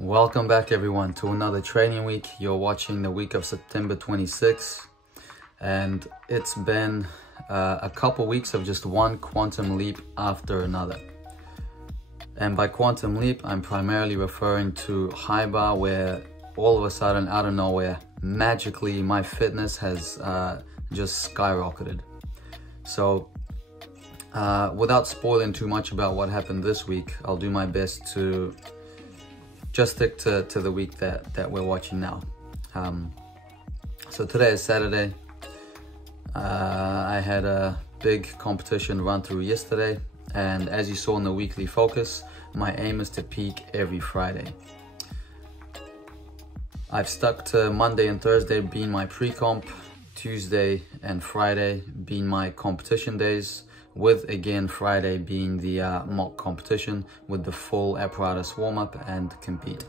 Welcome back everyone to another training week. You're watching the week of September 26th, and it's been a couple weeks of just one quantum leap after another. And by quantum leap, I'm primarily referring to high bar, where all of a sudden, out of nowhere, magically my fitness has just skyrocketed. So without spoiling too much about what happened this week, I'll do my best to just stick to the week that we're watching now. So today is Saturday. I had a big competition run through yesterday, and as you saw in the weekly focus, my aim is to peak every Friday. I've stuck to Monday and Thursday being my pre-comp, Tuesday and Friday being my competition days, with again Friday being the mock competition with the full apparatus warm-up and compete.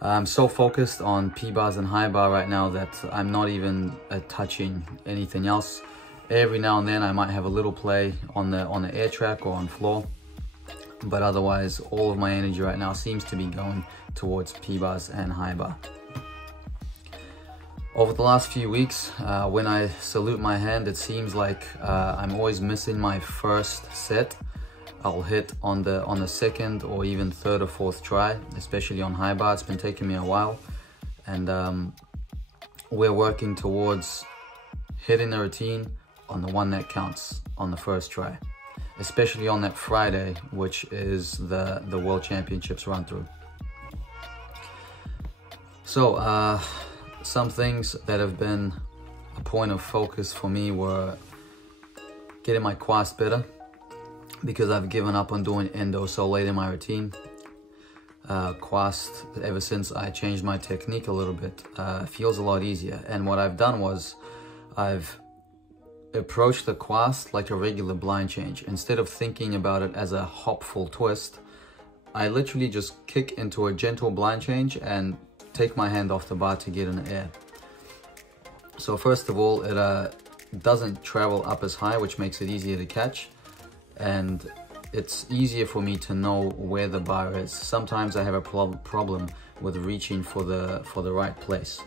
I'm so focused on P-bars and high bar right now that I'm not even touching anything else. Every now and then I might have a little play on the air track or on floor, but otherwise all of my energy right now seems to be going towards P-bars and high bar. Over the last few weeks, when I salute my hand, it seems like I'm always missing my first set. I'll hit on the second or even third or fourth try, especially on high bar. It's been taking me a while, and we're working towards hitting the routine on the one that counts on the first try, especially on that Friday, which is the World Championships run through. So some things that have been a point of focus for me were getting my quast better, because I've given up on doing endo so late in my routine. Quast, ever since I changed my technique a little bit, feels a lot easier. And what I've done was I've approached the quast like a regular blind change. Instead of thinking about it as a hopful twist, I literally just kick into a gentle blind change and take my hand off the bar to get in the air. So first of all, it doesn't travel up as high, which makes it easier to catch, and it's easier for me to know where the bar is. Sometimes I have a problem with reaching for the right place.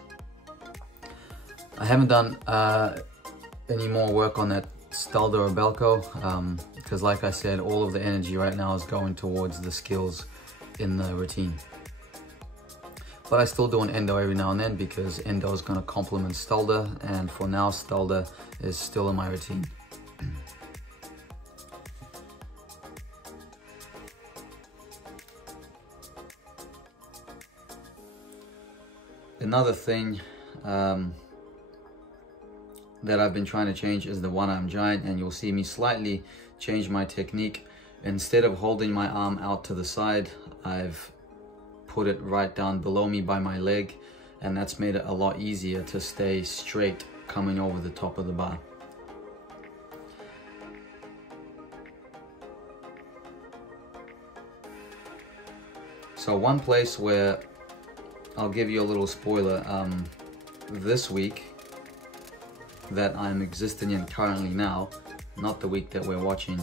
I haven't done any more work on that Stalder or Belko, because like I said, all of the energy right now is going towards the skills in the routine. But I still do an endo every now and then, because endo is going to complement Stalder, and for now Stalder is still in my routine. Another thing that I've been trying to change is the one-arm giant, and you'll see me slightly change my technique. Instead of holding my arm out to the side, I've put it right down below me by my leg, and that's made it a lot easier to stay straight coming over the top of the bar. So one place where I'll give you a little spoiler, this week that I'm existing in currently now, not the week that we're watching,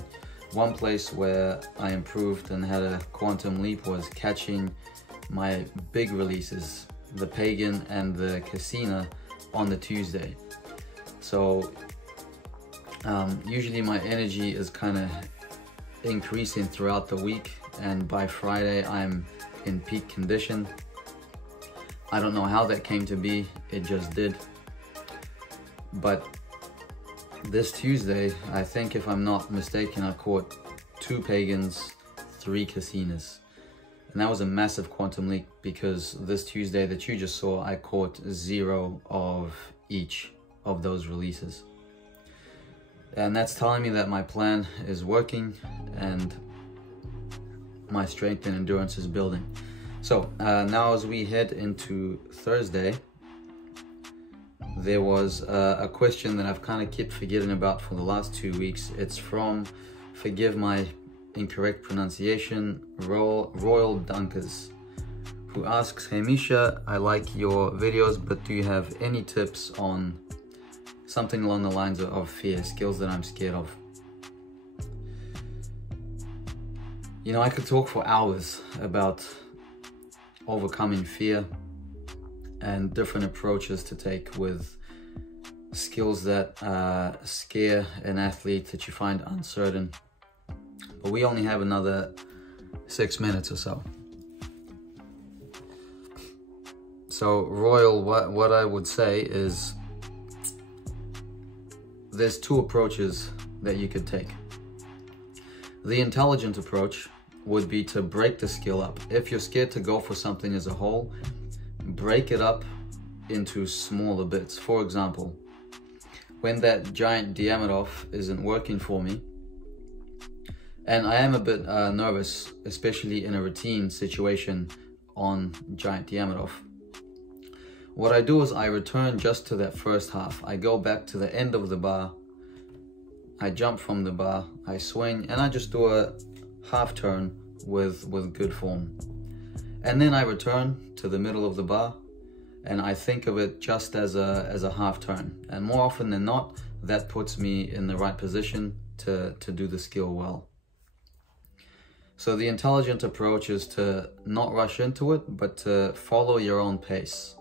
one place where I improved and had a quantum leap was catching my big releases, the Pagan and the Casina, on the Tuesday. So usually my energy is kind of increasing throughout the week, and by Friday I'm in peak condition. I don't know how that came to be, it just did. But this Tuesday, I think if I'm not mistaken, I caught 2 Pagans, 3 Casinas. And that was a massive quantum leap, because this Tuesday that you just saw, I caught 0 of each of those releases. And that's telling me that my plan is working and my strength and endurance is building. So now as we head into Thursday, there was a question that I've kind of kept forgetting about for the last 2 weeks. It's from, forgive my incorrect pronunciation, Royal Dunkers, who asks, "Hey Misha, I like your videos, but do you have any tips on something along the lines of fear, skills that I'm scared of?" You know, I could talk for hours about overcoming fear and different approaches to take with skills that scare an athlete that you find uncertain. But we only have another 6 minutes or so. So Royal, what I would say is there's two approaches that you could take. The intelligent approach would be to break the skill up. If you're scared to go for something as a whole, break it up into smaller bits. For example, when that giant Diamidov isn't working for me, and I am a bit nervous, especially in a routine situation on giant Diamidov, what I do is I return just to that first half. I go back to the end of the bar, I jump from the bar, I swing, and I just do a half turn with good form. And then I return to the middle of the bar, and I think of it just as a half turn. And more often than not, that puts me in the right position to do the skill well. So the intelligent approach is to not rush into it, but to follow your own pace.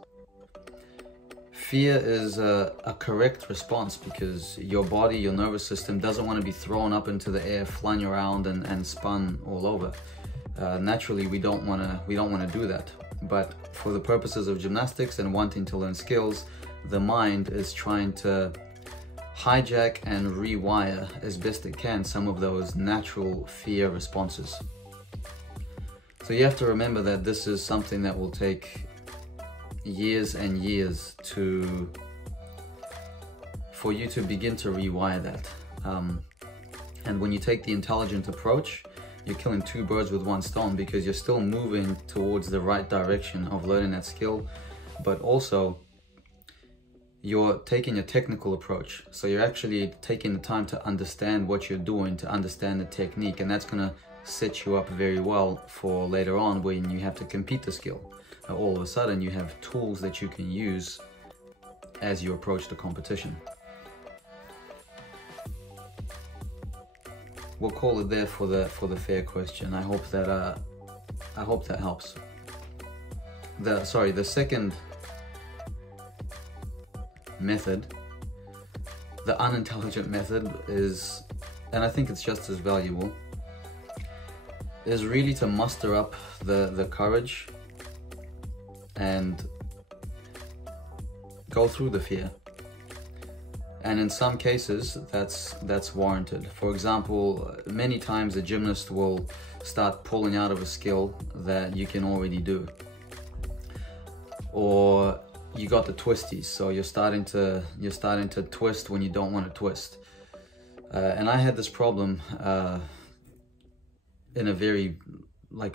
Fear is a correct response because your body, your nervous system doesn't want to be thrown up into the air, flung around and spun all over. Naturally, we don't want to do that. But for the purposes of gymnastics and wanting to learn skills, the mind is trying to hijack and rewire as best it can some of those natural fear responses. So you have to remember that this is something that will take years and years for you to begin to rewire that. And when you take the intelligent approach, you're killing two birds with one stone, because you're still moving towards the right direction of learning that skill, but also you're taking a technical approach. So you're actually taking the time to understand what you're doing, to understand the technique, and that's going to set you up very well for later on when you have to compete the skill. All of a sudden you have tools that you can use as you approach the competition. We'll call it there for the fair question. I hope that helps. The second method, the unintelligent method, is, and I think it's just as valuable, is really to muster up the courage and go through the fear. And in some cases that's warranted. For example, many times a gymnast will start pulling out of a skill that you can already do, or you got the twisties, so you're starting to twist when you don't want to twist. And I had this problem in a very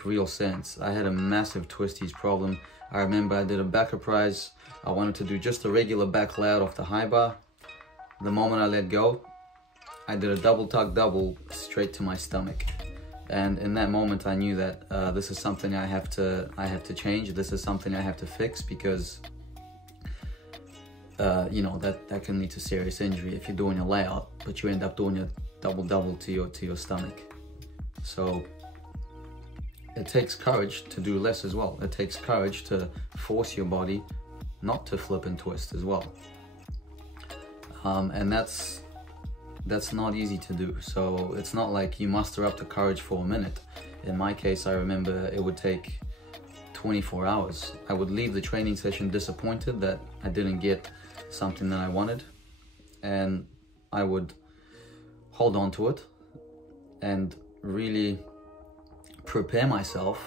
real sense. I had a massive twisties problem. I remember I did a back reprise. I wanted to do just a regular back layout off the high bar. The moment I let go, I did a double tuck double straight to my stomach. And in that moment I knew that this is something I have to change. This is something I have to fix, because you know, that can lead to serious injury if you're doing a layout, but you end up doing a double to your stomach. So it takes courage to do less as well. It takes courage to force your body not to flip and twist as well. And that's not easy to do. So it's not like you muster up the courage for a minute. In my case, I remember it would take 24 hours. I would leave the training session disappointed that I didn't get something that I wanted, and I would hold on to it and really prepare myself,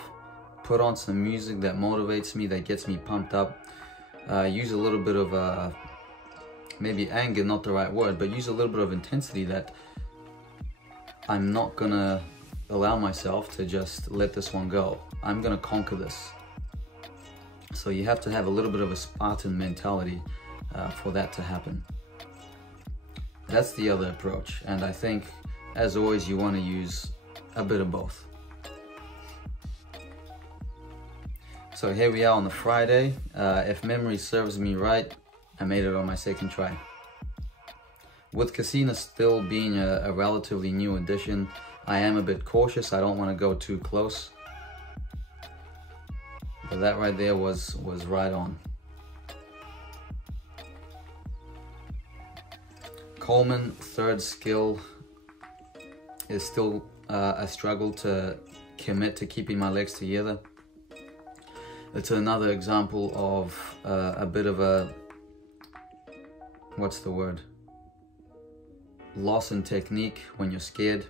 put on some music that motivates me, that gets me pumped up, use a little bit of maybe anger, not the right word, but use a little bit of intensity, that I'm not gonna allow myself to just let this one go. I'm gonna conquer this. So you have to have a little bit of a Spartan mentality for that to happen. That's the other approach, and I think, as always, you want to use a bit of both. So here we are on the Friday. If memory serves me right, I made it on my second try. With Cassina still being a relatively new addition, I am a bit cautious. I don't want to go too close. But that right there was right on. Coleman, third skill, is still a struggle to commit to keeping my legs together. It's another example of a bit of a, what's the word? Loss in technique when you're scared.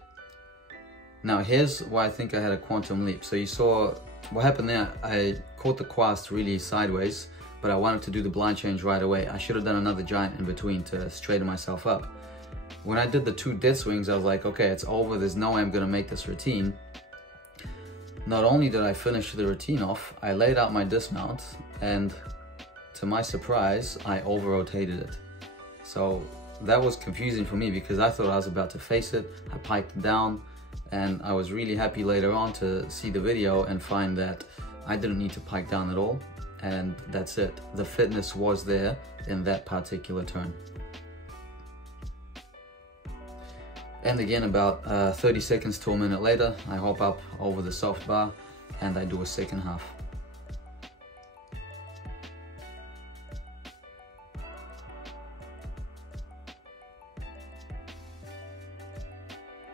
Now here's why I think I had a quantum leap. So you saw what happened there. I caught the quast really sideways, but I wanted to do the blind change right away. I should have done another giant in between to straighten myself up. When I did the 2 dead swings, I was like, okay, it's over. There's no way I'm gonna make this routine. Not only did I finish the routine off, I laid out my dismount, and to my surprise, I over-rotated it. So that was confusing for me because I thought I was about to face it. I piked down, and I was really happy later on to see the video and find that I didn't need to pike down at all, and that's it. The fitness was there in that particular turn. And again, about 30 seconds to a minute later, I hop up over the soft bar and I do a second half.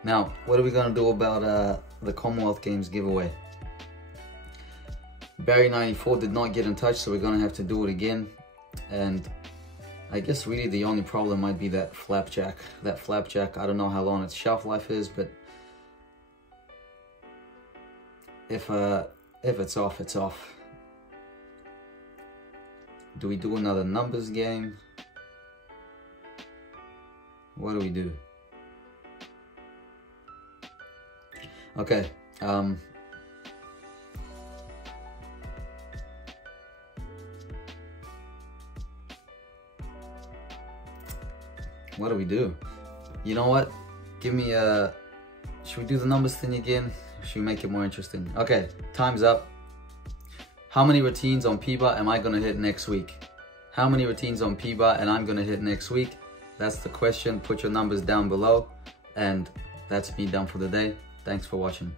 Now, what are we gonna do about the Commonwealth Games giveaway? Barry94 did not get in touch, so we're gonna have to do it again. And I guess really the only problem might be that flapjack. That flapjack, I don't know how long its shelf life is, but if it's off, it's off. Do we do another numbers game? What do we do? Okay, what do we do? You know what? Give me a... Should we do the numbers thing again? Should we make it more interesting? Okay, time's up. How many routines on P-bar am I gonna hit next week? How many routines on P-bar and I'm gonna hit next week? That's the question. Put your numbers down below. And that's me done for the day. Thanks for watching.